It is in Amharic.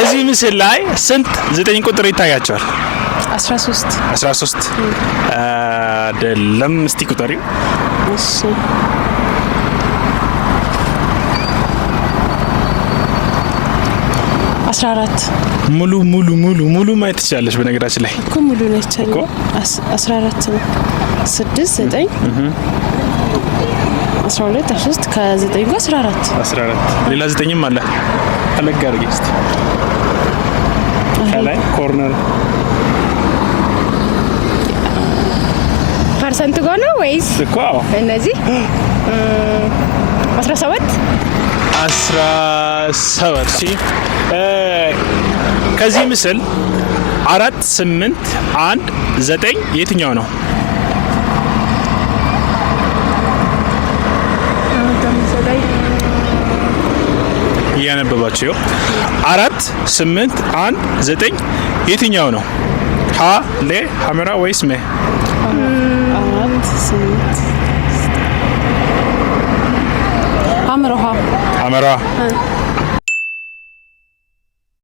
እዚህ ምስል ላይ ስንት 9 ቁጥር ይታያቸዋል? 13 አይደለም። እስቲ ቁጥሪው። እሺ 14 ሙሉ ማየት ትችላለሽ። በነገራችን ላይ እኮ ሙሉ ነው ይቻላል። 14 ነው 6 9 12 13 ከ9 ጋር 14 ሌላ 9ም አለ። አለጋ አድርጊ እስቲ ከላይ ኮርነር ፐርሰንት ጋር ነው ወይስ እኮ እነዚህ 17 ከዚህ ምስል 4 8 1 9 የትኛው ነው? ያነበባችሁ 4 8 1 9 የትኛው ነው? ሀ ለ ሐመራ ወይስ መ? 4 8 ሐመራ